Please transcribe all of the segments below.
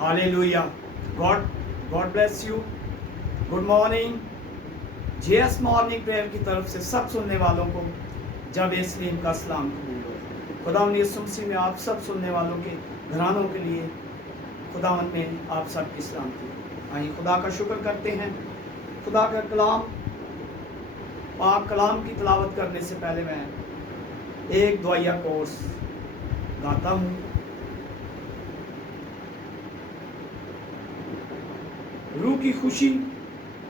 Hallelujah. God bless you. Good morning. JS morning prayer की तरफ से सब सुनने वालों को जब इस्लीम का सलाम कबूल हो। खुदावंद यीशु मसीह में आप सब सुनने वालों के घरानों के लिए खुदावंद में आप सब की सलामती। आइए खुदा का शुक्र करते हैं। खुदा का कलाम, पाक कलाम की तिलावत करने से पहले मैं एक दुआया कोर्स गाता हूँ। रूह की खुशी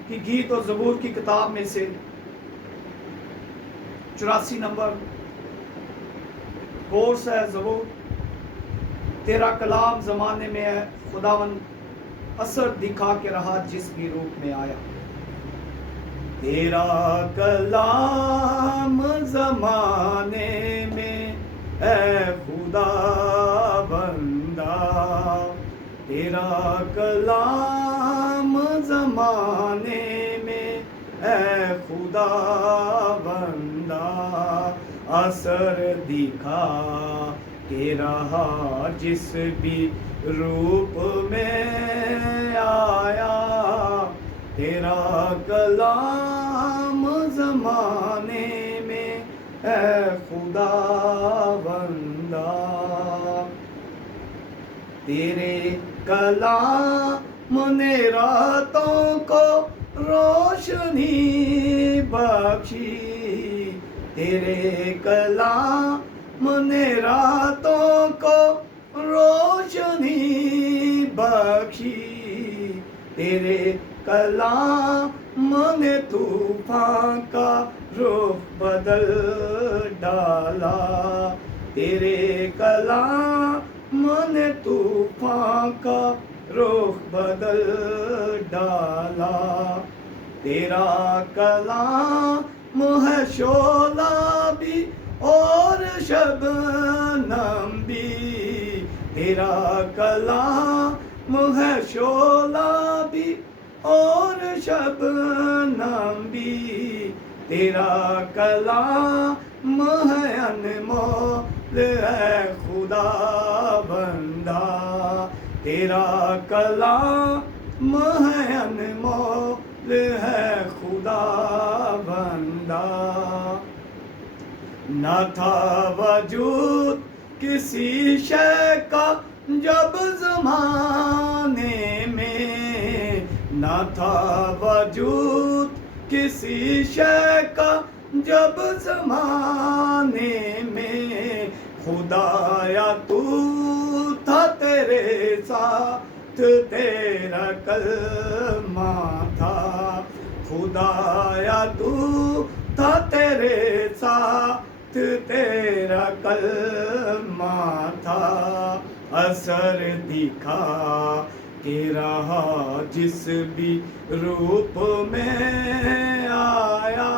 की गीत और ज़बूर की किताब में से 84 नंबर कोर्स है ज़बूर। तेरा कलाम ज़माने में है खुदावन, असर दिखा के रहा जिस भी रूप में आया। तेरा कलाम ज़माने में है खुदा बंदा, तेरा कलाम ज़माने में है खुदा बंदा, असर दिखा के रहा जिस भी रूप में आया। तेरा कलाम ज़माने में है खुदा बंदा, तेरे कलाम ने रातों को रोशनी बख्शी, तेरे कलाम ने रातों को रोशनी बख्शी, तेरे कलाम ने तूफान का रुख बदल डाला। तेरे कलाम ने तूफान का रुख बदल डाला। तेरा कलाम है शोला भी और शबनम भी, तेरा कलाम है शोला भी और शबनम भी, तेरा कलाम है अनमोल है खुदा बंदा, तेरा कलाम है अनमोल है खुदा बंदा। न था वजूद किसी शय का जब ज़माने में, न था वजूद किसी शय का जब ज़माने में, खुदाया तू था तेरे साथ तेरा कलमा था, खुदाया तू था तेरे साथ तेरा कलमा था, असर दिखा के रहा जिस भी रूप में आया।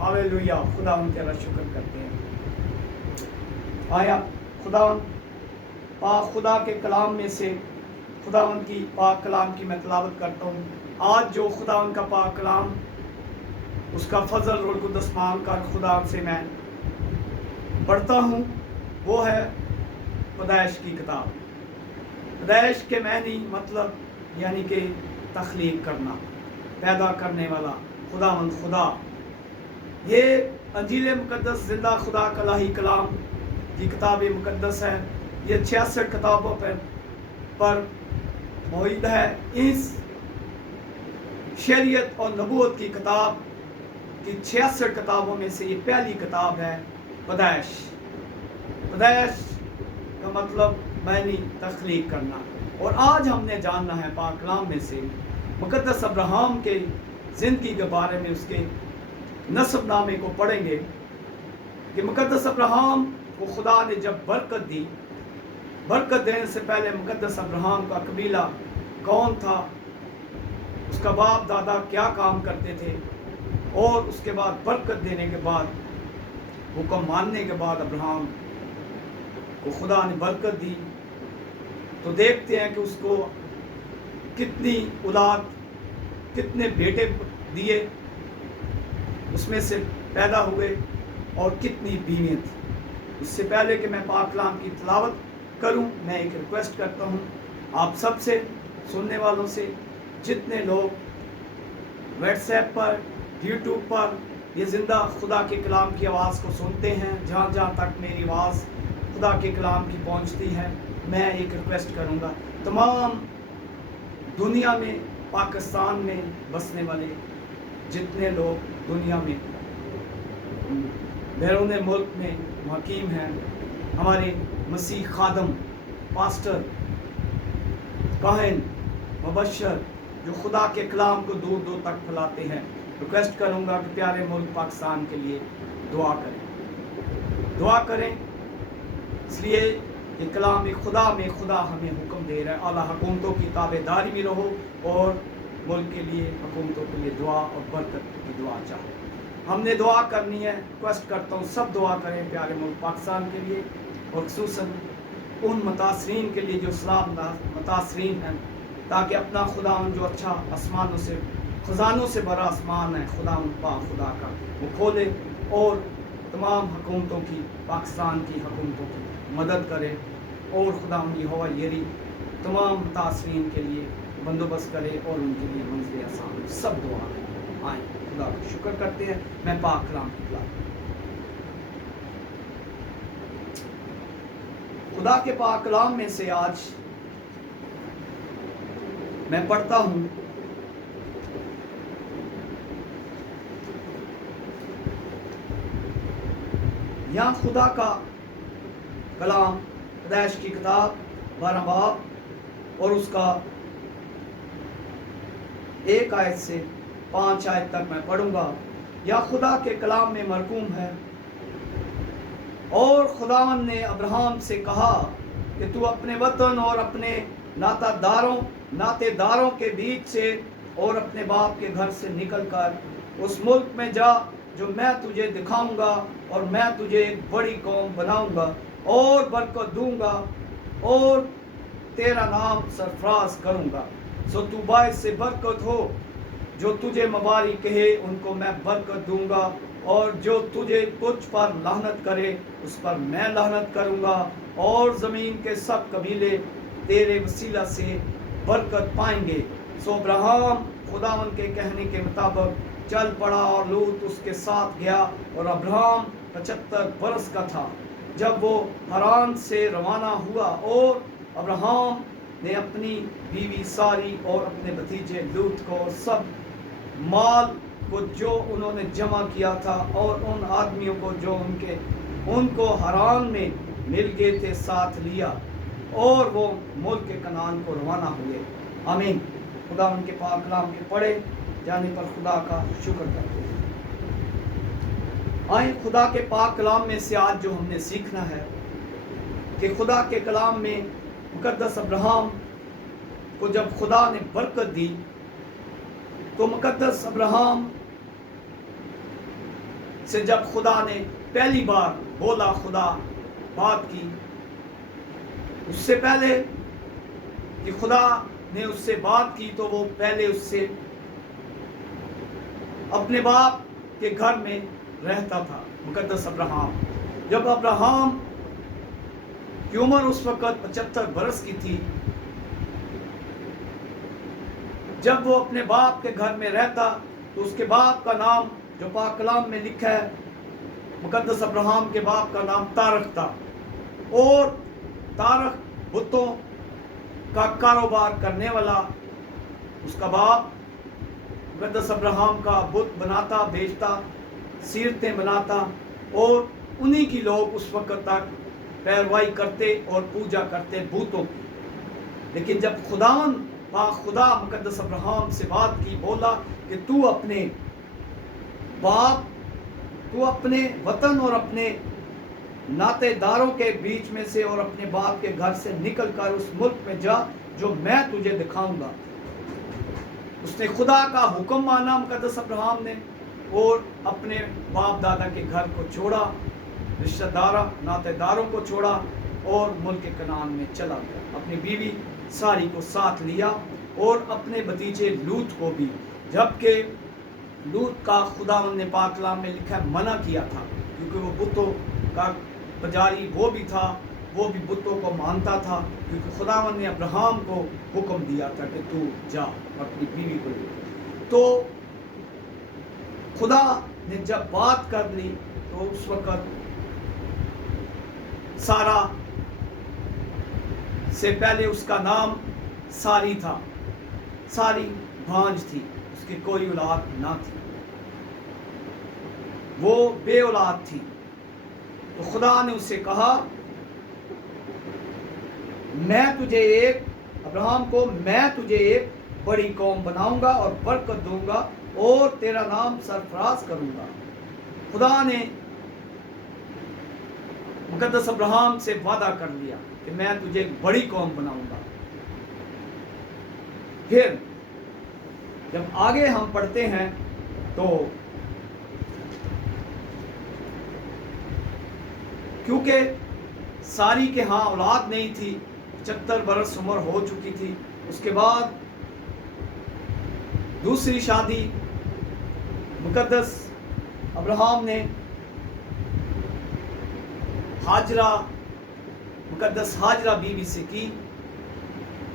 हालेलुया। खुदावंद तेरा शुक्र करते हैं। आया खुदावंद पाक खुदा के कलाम में से खुदावंद की पाक कलाम की मैं तिलावत करता हूँ। आज जो खुदावंद का पाक कलाम उसका फजल रोल कुदस मांग कर खुदा से मैं पढ़ता हूँ, वो है पैदाइश की किताब। पैदाइश के मैनी मतलब यानी कि तख्लीक करना, पैदा करने वाला खुदावंद खुदा। ये अंजील मुकद्दस जिंदा खुदा का इलाही कलाम की किताब मुकद्दस है। ये 66 किताबों पर मौजूद है। इस शरीयत और नबूवत की किताब की 66 किताबों में से ये पहली किताब है पैदाइश। पैदाइश का मतलब मैनी तख्लीक करना। और आज हमने जानना है पाक कलाम में से मुकद्दस अब्राहम के ज़िंदगी के बारे में, उसके नस्ब नामे को पढ़ेंगे कि मुकद्दस अब्राहम को खुदा ने जब बरकत दी, बरकत देने से पहले मुकद्दस अब्राहम का कबीला कौन था, उसका बाप दादा क्या काम करते थे, और उसके बाद बरकत देने के बाद, हुक्म मानने के बाद अब्राहम को खुदा ने बरकत दी। तो देखते हैं कि उसको कितनी औलाद, कितने बेटे दिए, उसमें से पैदा हुए और कितनी बीवियाँ थी। इससे पहले कि मैं पाक कलाम की तिलावत करूं, मैं एक रिक्वेस्ट करता हूं आप सब से, सुनने वालों से, जितने लोग व्हाट्स ऐप पर, यूट्यूब पर ये ज़िंदा खुदा के कलाम की आवाज़ को सुनते हैं, जहाँ जहाँ तक मेरी आवाज़ खुदा के कलाम की पहुँचती है, मैं एक रिक्वेस्ट करूँगा तमाम दुनिया में, पाकिस्तान में बसने वाले जितने लोग दुनिया में बैरून मुल्क में मुक़ीम हैं, हमारे मसीह खादम, पास्टर, काहिन, मुबश्शिर जो खुदा के कलाम को दूर दूर तक फैलाते हैं, रिक्वेस्ट करूँगा कि प्यारे मुल्क पाकिस्तान के लिए दुआ करें। इसलिए ये कलाम खुदा में खुदा हमें हुक्म दे रहा है, आला हुकूमतों की ताबेदारी में रहो और मुल्क के लिए, हुकूमतों के लिए दुआ और बरकत की दुआ चाहो। हमने दुआ करनी है, रिक्वेस्ट करता हूँ सब दुआ करें प्यारे मुल्क पाकिस्तान के लिए, और खुसूसन उन मुतासरीन के लिए जो इस्लाम मुतासरीन हैं, ताकि अपना खुदा जो अच्छा आसमानों से, खजानों से बड़ा आसमान है खुदा खुदा का, वो खोले और तमाम हुकूमतों की, पाकिस्तान की हुकूमतों की मदद करे, और खुदा यहोवा यरी तमाम मुतासरीन के लिए बंदोबस्त करे और उनके लिए मंजिल आसान। सब दुआ आए, खुदा का शुक्र करते हैं। मैं पाक कलाम की खिलाफ खुदा के पाक कलाम में से आज मैं पढ़ता हूँ यहाँ खुदा का कलाम पैदाइश की किताब 12 बाब और उसका 1 आयत से 5 आयत तक मैं पढ़ूंगा। या खुदा के कलाम में मरकूम है, और खुदावन ने अब्राहम से कहा कि तू अपने वतन और अपने नातेदारों के बीच से और अपने बाप के घर से निकलकर उस मुल्क में जा जो मैं तुझे दिखाऊंगा, और मैं तुझे एक बड़ी कौम बनाऊंगा और बरकत दूंगा और तेरा नाम सरफराज करूंगा। सो तू बायस से बरकत हो, जो तुझे मुबारक कहे उनको मैं बरकत दूंगा, और जो तुझ पर लानत करे उस पर मैं लानत करूंगा, और ज़मीन के सब कबीले तेरे वसीला से बरकत पाएंगे। सो अब्राहम खुदावन के कहने के मुताबिक चल पड़ा और लूत उसके साथ गया, और अब्राहम 75 बरस का था जब वो हरान से रवाना हुआ। और अब्राहम ने अपनी बीवी सारी और अपने भतीजे लूत को और सब माल को जो उन्होंने जमा किया था और उन आदमियों को जो उनको हरान में मिल गए थे साथ लिया, और वो मुल्क के कनान को रवाना हुए। आमीन। खुदा उनके पाक कलाम के पढ़े जाने पर खुदा का शुक्र करते हैं। आए खुदा के पाक कलाम में से आज जो हमने सीखना है कि खुदा के कलाम में मुकद्दस अब्राहम को जब खुदा ने बरकत दी, तो मुकद्दस अब्राहम से जब खुदा ने पहली बार बोला, खुदा बात की, उससे पहले कि खुदा ने उससे बात की तो वो पहले उससे अपने बाप के घर में रहता था। मुकद्दस अब्राहम, जब अब्राहम की उम्र उस वक़्त 75 बरस की थी, जब वो अपने बाप के घर में रहता, तो उसके बाप का नाम जो पाक कलाम में लिखा है, मुकद्दस अब्राहम के बाप का नाम तारक था, और तारक बुतों का कारोबार करने वाला उसका बाप मुकद्दस अब्राहम का बुत बनाता, बेचता, सीरतें बनाता, और उन्हीं की लोग उस वक्त तक पैरवाई करते और पूजा करते बूतों की। लेकिन जब खुदा मुकद्दस अब्राहम से बात की, बोला कि तू अपने बाप, तू अपने वतन और अपने नातेदारों के बीच में से और अपने बाप के घर से निकल कर उस मुल्क में जा जो मैं तुझे दिखाऊंगा। उसने खुदा का हुक्म माना मुकद्दस अब्राहम ने, और अपने बाप दादा के घर को छोड़ा, नातेदारों को छोड़ा, और मुल्क कनान में चला गया। अपनी बीवी सारी को साथ लिया और अपने भतीजे लूत को भी, जबकि लूत का खुदा ने पाक कलाम में लिखा मना किया था, क्योंकि वो बुतों का पुजारी वो भी था, وہ بھی بتوں کو مانتا تھا، کیونکہ خداوند نے ابراہیم کو حکم دیا تھا کہ تو جا اپنی بیوی کو لے۔ تو خدا نے جب بات کر لی تو اس وقت سارا سے پہلے اس کا نام ساری تھا، ساری بھانج تھی، اس کی کوئی اولاد نہ تھی، وہ بے اولاد تھی۔ تو خدا نے اسے کہا میں تجھے ابراہیم کو میں تجھے ایک بڑی قوم بناؤں گا اور برکت دوں گا اور تیرا نام سرفراز کروں گا۔ خدا نے مقدس ابراہیم سے وعدہ کر لیا کہ میں تجھے ایک بڑی قوم بناؤں گا۔ پھر جب آگے ہم پڑھتے ہیں تو کیونکہ ساری کے ہاں اولاد نہیں تھی، 75 برس عمر ہو چکی تھی، اس کے بعد دوسری شادی مقدس ابراہیم نے مقدس ہاجرہ بیوی سے کی۔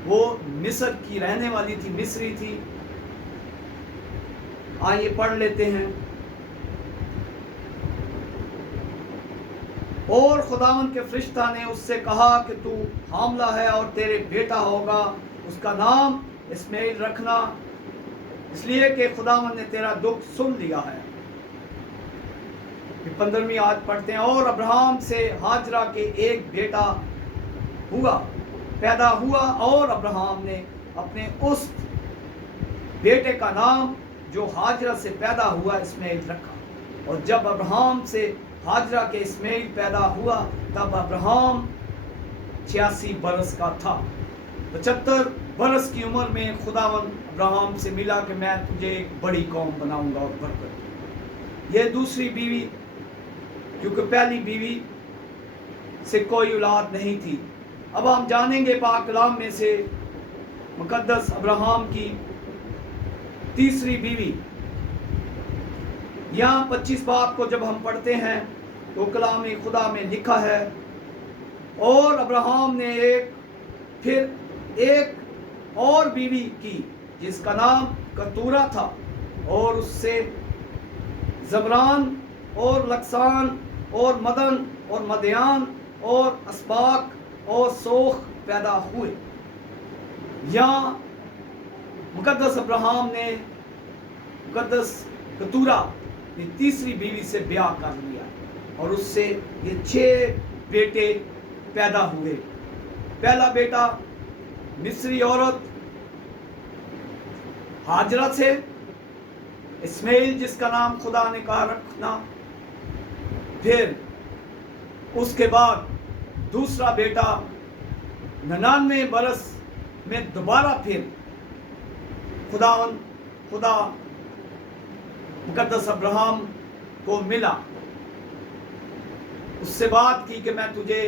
وہ مصر کی رہنے والی تھی، مصری تھی۔ آئیے پڑھ لیتے ہیں۔ اور خداوند کے فرشتہ نے اس سے کہا کہ تو حاملہ ہے اور تیرے بیٹا ہوگا، اس کا نام اسماعیل رکھنا، اس لیے کہ خداوند نے تیرا دکھ سن لیا ہے۔ 15ویں آیت پڑھتے ہیں۔ اور ابراہیم سے ہاجرہ کے ایک بیٹا پیدا ہوا اور ابراہیم نے اپنے اس بیٹے کا نام جو ہاجرہ سے پیدا ہوا اسماعیل رکھا۔ اور جب ابراہیم سے ہاجرہ کے اسماعیل پیدا ہوا تب ابراہیم 86 برس کا تھا۔ 75 برس کی عمر میں خداوند ابراہیم سے ملا کہ میں تجھے ایک بڑی قوم بناؤں گا اور برکت۔ یہ دوسری بیوی، کیونکہ پہلی بیوی سے کوئی اولاد نہیں تھی۔ اب ہم جانیں گے پاک کلام میں سے مقدس ابراہیم کی تیسری بیوی۔ یہاں 25 باب کو جب ہم پڑھتے ہیں تو کلام خدا میں لکھا ہے، اور ابراہیم نے پھر ایک اور بیوی کی جس کا نام کتورا تھا، اور اس سے زبران اور لکسان اور مدن اور مدیان اور اسباق اور سوخ پیدا ہوئے۔ یہاں مقدس ابراہیم نے مقدس کتورا یہ تیسری بیوی سے بیاہ کر لیا اور اس سے یہ 6 بیٹے پیدا ہوئے۔ پہلا بیٹا مصری عورت ہاجرہ سے اسماعیل، جس کا نام خدا نے کہا رکھنا۔ پھر اس کے بعد دوسرا بیٹا 99 برس میں دوبارہ پھر خدا مقدس ابراہیم کو ملا، اس سے بات کی کہ میں تجھے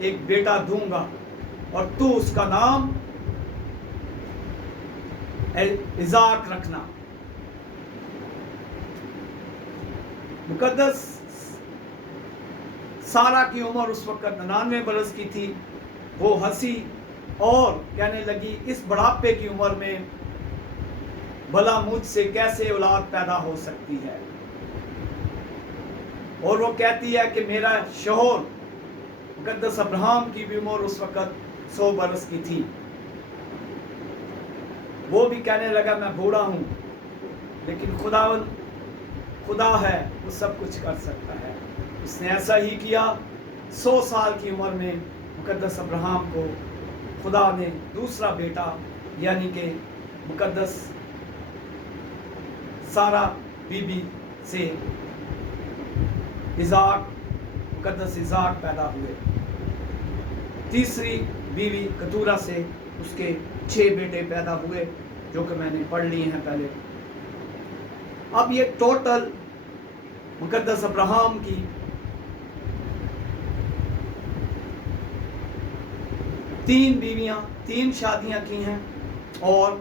ایک بیٹا دوں گا اور تو اس کا نام اسحاق رکھنا۔ مقدس سارا کی عمر اس وقت 99 برس کی تھی۔ وہ ہنسی اور کہنے لگی اس بڑھاپے کی عمر میں بھلا مجھ سے کیسے اولاد پیدا ہو سکتی ہے؟ اور وہ کہتی ہے کہ میرا شوہر مقدس ابراہیم کی بھی عمر اس وقت 100 برس کی تھی۔ وہ بھی کہنے لگا میں بوڑھا ہوں، لیکن خدا ہے، وہ سب کچھ کر سکتا ہے۔ اس نے ایسا ہی کیا۔ 100 سال کی عمر میں مقدس ابراہیم کو خدا نے دوسرا بیٹا یعنی کہ مقدس سارا بی بی سے مقدس اسحاق پیدا ہوئے۔ تیسری بیوی کتورا سے اس کے 6 بیٹے پیدا ہوئے جو کہ میں نے پڑھ لیے ہیں پہلے۔ اب یہ ٹوٹل مقدس ابراہیم کی 3 بیویاں، 3 شادیاں کی ہیں اور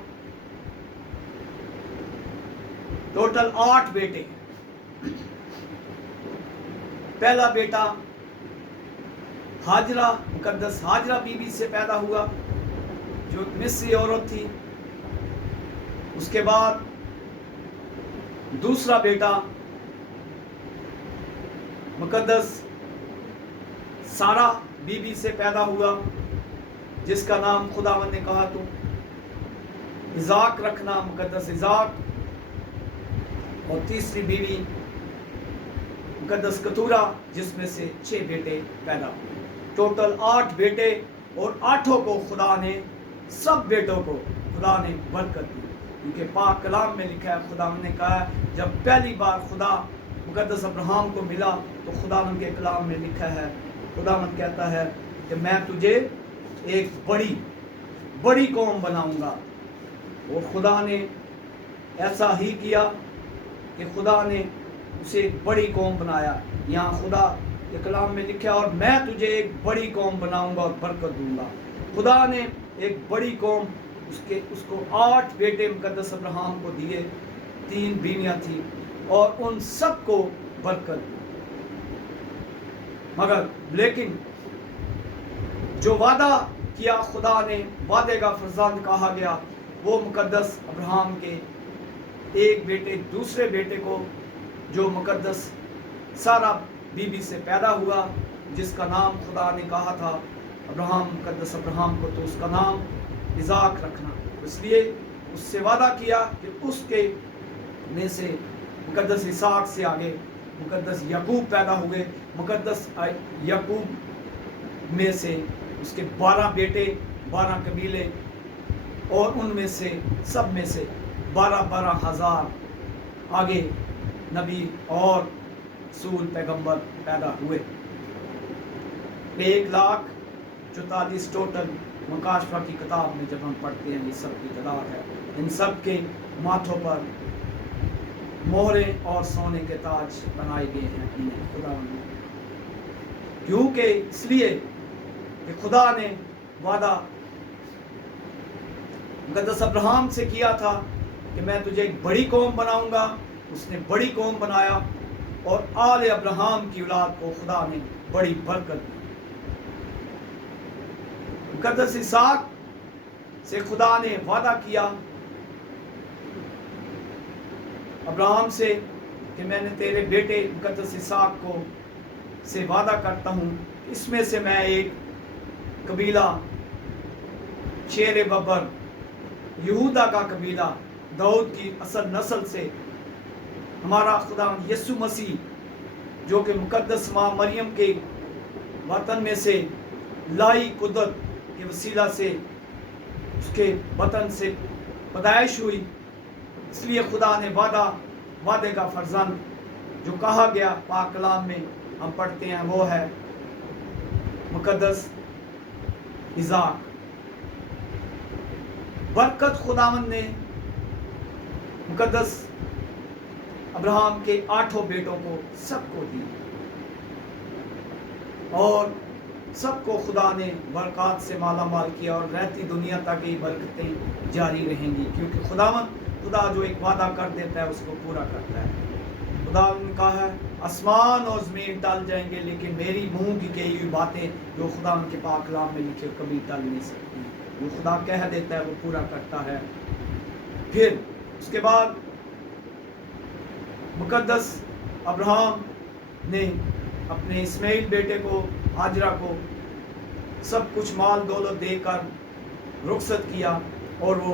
ٹوٹل 8 بیٹے ہیں۔ پہلا بیٹا हाजरा, मुकद्दस हाजरा बीबी से पैदा हुआ जो मिस्री औरत थी। उसके बाद दूसरा बेटा मुकद्दस सारा बीबी से पैदा हुआ जिसका नाम खुदावंद ने कहा तुम इज़ाक रखना, मुकद्दस इज़ाक। और तीसरी बीवी मुकद्दस कतूरा जिसमें से 6 बेटे पैदा हुए। टोटल 8 बेटे और 8 को खुदा ने, सब बेटों को खुदा ने बरकत दी। क्योंकि पाक कलाम में लिखा है, खुदावंद ने कहा है जब पहली बार खुदा मुकद्दस अब्राहम को मिला तो खुदावंद के कलाम में लिखा है, खुदावंद कहता है कि मैं तुझे एक बड़ी कौम बनाऊंगा। और खुदा ने ऐसा ही किया कि खुदा ने उसे एक बड़ी कौम बनाया। यहाँ खुदा के कलाम में लिखा और मैं तुझे एक बड़ी कौम बनाऊंगा और बरकत दूंगा। खुदा ने एक बड़ी कौम, उसको 8 बेटे मुकद्दस अब्राहम को दिए, 3 बीवियां थी और उन सबको बरकत दी। मगर लेकिन जो वादा किया खुदा ने, वादे का फरजंद कहा गया, वो मुकद्दस अब्राहम के एक बेटे, दूसरे बेटे को जो मुकद्दस सारा बीबी से पैदा हुआ जिसका नाम खुदा ने कहा था अब्राहम, मुकद्दस अब्राहम को तो उसका नाम इज़ाक रखना। इसलिए उससे वादा किया कि उसके में से मुकद्दस इसाक से आगे मुकद्दस याकूब पैदा हुए। मुकद्दस याकूब में से उसके 12 बेटे, 12 कबीले और उनमें से सब में से 12 हज़ार आगे नबी और रसूल पैगंबर पैदा हुए। 1,44,000 टोटल मुकाशफा की किताब में जब हम पढ़ते हैं ये सब की तादाद है। इन सब के माथों पर मोहरें और सोने के ताज बनाए गए हैं इन्हें खुदा ने, क्योंकि इसलिए कि खुदा ने वादा मुकद्दस अब्राहम से किया था कि मैं तुझे एक बड़ी कौम बनाऊंगा। उसने बड़ी कौम बनाया और आले अब्राहम की औलाद को खुदा ने बड़ी बरकत दी। मुकद्दस इसाक से खुदा ने वादा किया अब्राहम से कि मैंने तेरे बेटे मुकद्दस इसाक को से वादा करता हूँ, इसमें से मैं एक कबीला शेर बबर यहूदा का कबीला दाऊद की असल नस्ल से हमारा खुदा यीशु मसीह जो कि मुकद्दस माँ मरियम के वतन में से लाई कुदरत के वसीला से उसके वतन से पैदाइश हुई। इसलिए खुदा ने वादे का फर्जंद जो कहा गया पाक कलाम में हम पढ़ते हैं वो है मुकद्दस इज़ाक। बरकत खुदावंद ने मुकद्दस अब्राहम के 8 बेटों को सबको दी और सबको खुदा ने बरकत से माला माल किया और रहती दुनिया तक ये बरकतें जारी रहेंगी, क्योंकि खुदा जो एक वादा कर देता है उसको पूरा करता है। खुदा ने कहा है आसमान और ज़मीन टल जाएंगे लेकिन मेरी मुंह की कही हुई बातें जो खुदा उनके पाक कलाम में लिखे कभी टल नहीं सकती। जो खुदा कह देता है वो पूरा करता है। फिर उसके बाद मुकद्दस अब्राहम ने अपने इस्माइल बेटे को हाजरा को सब कुछ माल दौलत देकर रुखसत किया और वो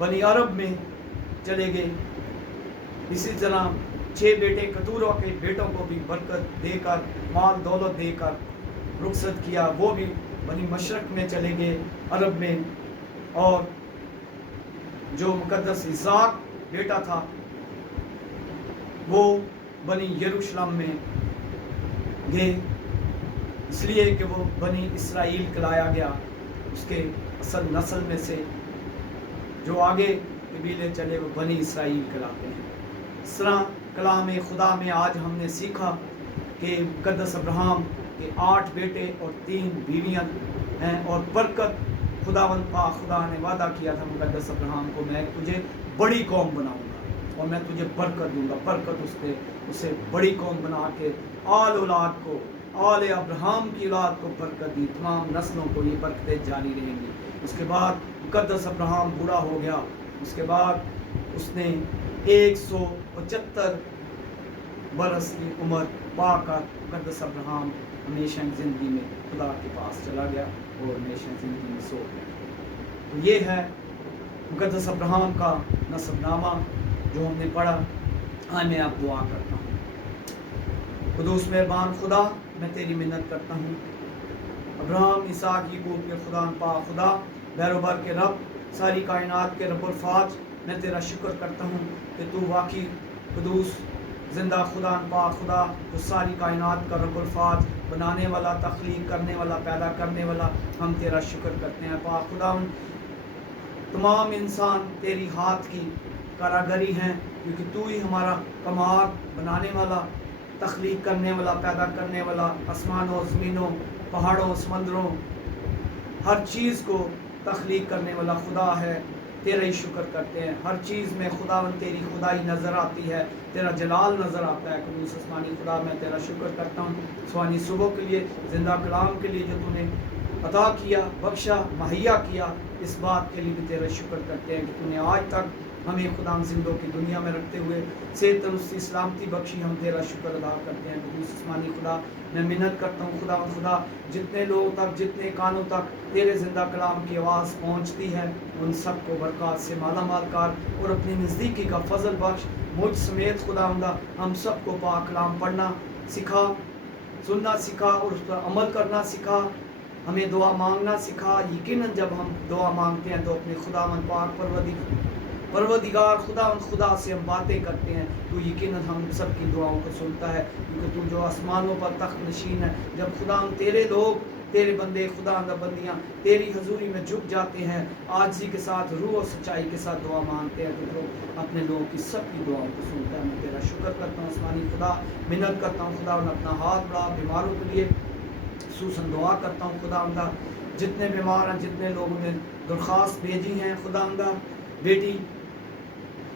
बनी अरब में चले गए। इसी तरह 6 बेटे कतूरा के बेटों को भी बरकत देकर माल दौलत देकर रुखसत किया, वो भी बनी मशरक में चले गए अरब में। और जो मुकद्दस इज़ाक बेटा था वो बनी यरूशलेम में गए, इसलिए कि वो बनी इसराइल कहलाया गया। उसके असल नस्ल में से जो आगे कबीले चले वो बनी इसराइल कहलाते हैं। इस तरह कलाम खुदा में आज हमने सीखा कि मुकद्दस अब्राहम के 8 बेटे और 3 बीवियां हैं और बरकत खुदा ने वादा किया था मुकद्दस अब्राहम को मैं तुझे बड़ी कौम बनाऊंगा और मैं तुझे बरकत दूंगा। बरकत उसे बड़ी कौम बना के आल औलाद को आल अब्राहम की औलाद को बरकत दी, तमाम नस्लों को ये बरकतें जारी रहेंगी। उसके बाद मुकद्दस अब्राहम बूढ़ा हो गया, उसके बाद उसने 175 बरस की उम्र पाकर मुकद्दस अब्राहम हमेशा ज़िंदगी में खुदा के पास चला गया और हमेशा ज़िंदगी में सो गया। तो ये है मुकद्दस अब्राहम का नसबनामा जो हमने पढ़ा। हाँ, मैं आप दुआ करता हूँ। खुदूस मेहरबान खुदा, मैं तेरी मिन्नत करता हूँ, अब्राहम इसहाक याकूब के खुदा पाक खुदा, बैरोबर के रब, सारी कायनात के रब्बुल फाज, मैं तेरा शुक्र करता हूँ कि तू वाकई खुदूस जिंदा खुदा पाक खुदा, तो सारी कायनात का रब्बुल फाज, बनाने वाला, तख्लीक करने वाला, पैदा करने वाला, हम तेरा शुक्र करते हैं पाक खुदा। तमाम इंसान तेरी हाथ की कारागरी हैं, क्योंकि तू ही हमारा कमार, बनाने वाला, तख्लीक करने वाला, पैदा करने वाला, आसमानों ज़मीनों पहाड़ों समंदरों हर चीज़ को तख्लीक करने वाला खुदा है। तेरा ही शुक्र करते हैं, हर चीज़ में खुदावन तेरी खुदाई नज़र आती है, तेरा जलाल नज़र आता है। कुदूस आसमानी खुदा, मैं तेरा शुक्र करता हूँ स्वानी सुबह के लिए, ज़िंदा कलाम के लिए जो तूने अता किया, बख्शा, मुहैया किया, इस बात के लिए भी तेरा शुक्र करते हैं कि तूने आज तक हमें खुदा जिंदों की दुनिया में रखते हुए सेहत तंदुरुस्ती सलामती बख्शी। हम तेरा शुक्र अदा करते हैं कुदूस आसमानी खुदा। मैं मिन्नत करता हूँ खुदा, जितने लोगों तक, जितने कानों तक तेरे ज़िंदा कलाम की आवाज़ पहुँचती है, उन सब को बरक़ात से माला माल कर और अपनी नज़दीकी का फजल बख्श। मुझ समेत खुदा हम सब को पाक कलाम पढ़ना सिखा, सुनना सिखा और उस पर अमल करना सिखा, हमें दुआ मांगना सिखा। यकीनन जब हम दुआ मांगते हैं तो अपने खुदावंद पाक परवरदिगार खुदा से हम बातें करते हैं, तो यकीनन हम सब की दुआओं को सुनता है, क्योंकि तू जो आसमानों पर तख्त नशीन है। जब खुदा तेरे लोग, तेरे बंदे, खुदा बंदियाँ तेरी हजूरी में झुक जाते हैं, आजिज़ी के साथ, रूह और सच्चाई के साथ दुआ मांगते हैं, तो अपने लोगों की सब की दुआओं को सुनता है। मैं तेरा शुक्र करता हूँ आसमानी खुदा, मिन्नत करता हूँ खुदा, अपना हाथ बढ़ा बीमारों के लिए, खुसूसन दुआ करता हूँ खुदा, जितने बीमार हैं, जितने लोगों ने दरख्वास्त भेजी हैं खुदा, बेटी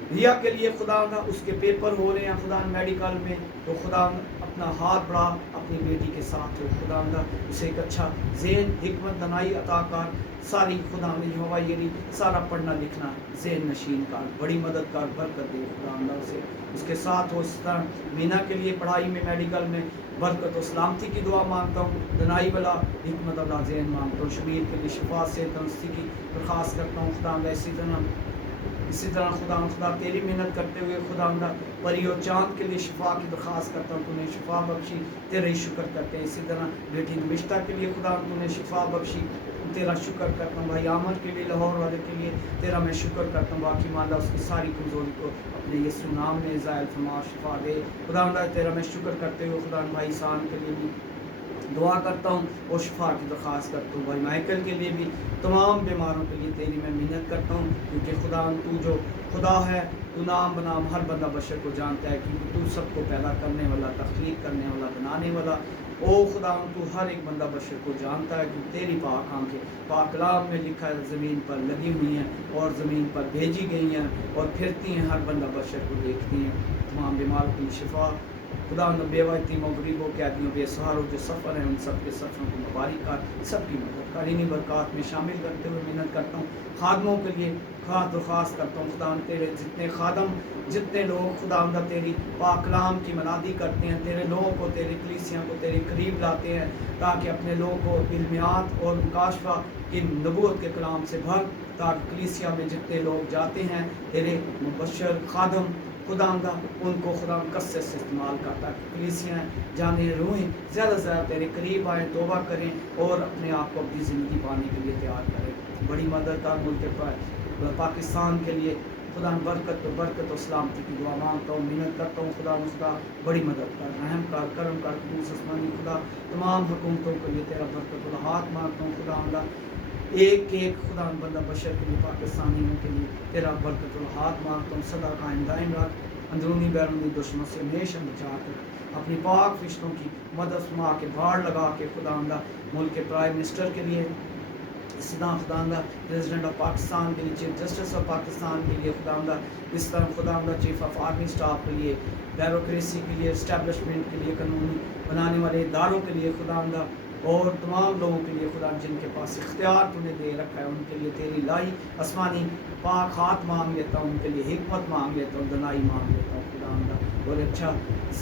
रिया के लिए खुदा, उसके पेपर हो रहे हैं खुदा मेडिकल में, तो खुदा अपना हाथ बढ़ा अपनी बेटी के साथ हो खुदा, उसे एक अच्छा ज़हन, हिकमत, दनाई अता कर, सारी खुदा हवाई सारा पढ़ना लिखना ज़हन नशीन कर, बड़ी मदद कर, बरकत दे खुदा उसे, उसके साथ हो। इस तरह मीना के लिए पढ़ाई में, मेडिकल में बरकत और सलामती की दुआ मांगता हूँ, दनाई वाला हिकमत वाला ज़हन मांगता हूँ। शबीर के लिए शिफा से तंदुरुस्ती की दरख्वास्त करता हूँ खुदा। इसी तरह खुदा तेरी मेहनत करते हुए खुदा परी और चाँद के लिए शिफा की दरख्वास्त करता हूँ, तूने शिफा बख्शी, तेरा ही शुक्र करते हैं। इसी तरह बेटी नमिश्ता के लिए खुदा तूने शिफा बख्शी, तेरा शुक्र करता हूँ। भाई आमद के लिए, लाहौर वाले के लिए तेरा मैं शुक्र करता हूँ। बाकी माला उसकी सारी कमज़ोरी को अपने यीशु नाम में ज़ायल फरमा, शिफा दे खुदा। तेरा मैं शुक्र करते हुए खुदा भाई सान के लिए भी दुआ करता हूँ और शिफा की दरख्वास्त करता हूँ। भाई माइकल के लिए भी, तमाम बीमारों के लिए तेरी मैं मिन्नत करता हूँ, क्योंकि खुदा तू जो खुदा है, तू नाम बनाम हर बंदा बशर को जानता है, क्योंकि तू सबको पैदा करने वाला, तख्लीक करने वाला, बनाने वाला, ओ खुदा तू हर एक बंदा बशर को जानता है। क्योंकि तेरी पाक आंखें पाक कलाम में लिखा है ज़मीन पर लगी हुई हैं और ज़मीन पर भेजी गई हैं और फिरती हैं, हर बंदा बशर को देखती हैं। तमाम बीमारों की शिफा खुदा, बेवा यतीमों, गरीबों, कैदियों, बेसहारों जो सफ़र हैं, उन सब के सफ़रों को मुबारक कर, सबकी मदद कर, इन्हीं बरक़ात में शामिल करते हुए मिन्नत करता हूँ। खादमों के लिए खास दरख्वास्त करता हूँ खुदा, तेरे जितने खादम, जितने लोग खुदा तेरी पाक कलाम की मनादी करते हैं, तेरे लोगों को, तेरी कलीसिया को तेरे करीब लाते हैं, ताकि अपने लोगों को इल्मियात और मुकाशफा की नबूवत के कलाम से भर, ताकि कलीसिया में जितने लोग जाते हैं तेरे मुबशर खादम खुदा उनको खुदा कसरत से इस्तेमाल करता है। कलीसियाँ जाने रूहें ज़्यादा से ज़्यादा तेरे करीब आएँ, तौबा करें और अपने आप को अपनी ज़िंदगी पाने के लिए तैयार करें। बड़ी मदद का मुल्क पाकिस्तान के लिए खुदा बरकत और सलामती की दुआ मांगता हूँ, मिन्नत करता हूँ खुदा बड़ी मदद कर, रहम कर, करम कर खुदूस आसमानी खुदा। तमाम हुकूमतों के लिए तेरा बरकत और हाथ मांगता हूँ खुदा, एक एक खुदा बंदा बशर के लिए, पाकिस्तानियों के लिए तेरा बरकत और हाथ मांगता हूँ। सदा कायम दायम रख, अंदरूनी बैरूनी दुश्मन से हमेशा बचा कर, अपनी पाक रिश्तों की मदद फरमा के भाड़ लगा के खुदा मुल्क के प्राइम मिनिस्टर के लिए, اسی طرح خداوندہ پریزیڈنٹ آف پاکستان کے لیے، چیف جسٹس آف پاکستان کے لیے خداوندہ، اس طرح خداوندہ چیف آف آرمی اسٹاف کے لیے، بیوروکریسی کے لیے، اسٹیبلشمنٹ کے لیے، قانون بنانے والے اداروں کے لیے خداوندہ، اور تمام لوگوں کے لیے خدا جن کے پاس اختیار تو نے دے رکھا ہے، ان کے لیے تیری لائی آسمانی پاک ہاتھ مانگ لیتا ہوں، ان کے لیے حکمت مانگ لیتا ہوں، دنائی مانگ لیتا ہوں خداوندہ، اور اچھا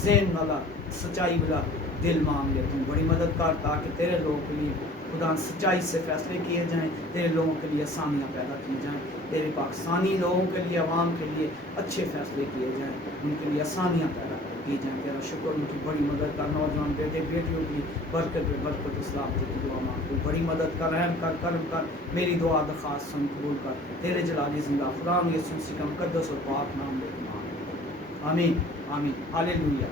ذہن والا سچائی والا دل مانگ لیتا ہوں، بڑی مدد کر تاکہ تیرے لوگوں کے لیے خدا سچائی سے فیصلے کیے جائیں، تیرے لوگوں کے لیے آسانیاں پیدا کی جائیں، تیرے پاکستانی لوگوں کے لیے، عوام کے لیے اچھے فیصلے کیے جائیں، ان کے لیے آسانیاں پیدا کی جائیں۔ تیرا شکر، ان کی بڑی مدد کر، نوجوان بیٹے بیٹیوں کی برکت پہ برکت، سلامتی کی دعا مانگتا ہوں، بڑی مدد کر، رحم کر، کرم کر، میری دعا درخواست سن قبول کر، تیرے جلالی زندہ خدا یسوع مسیح کا مقدس اور پاک نام لے کے مانگتا ہوں، آمین آمین، ہاللویا۔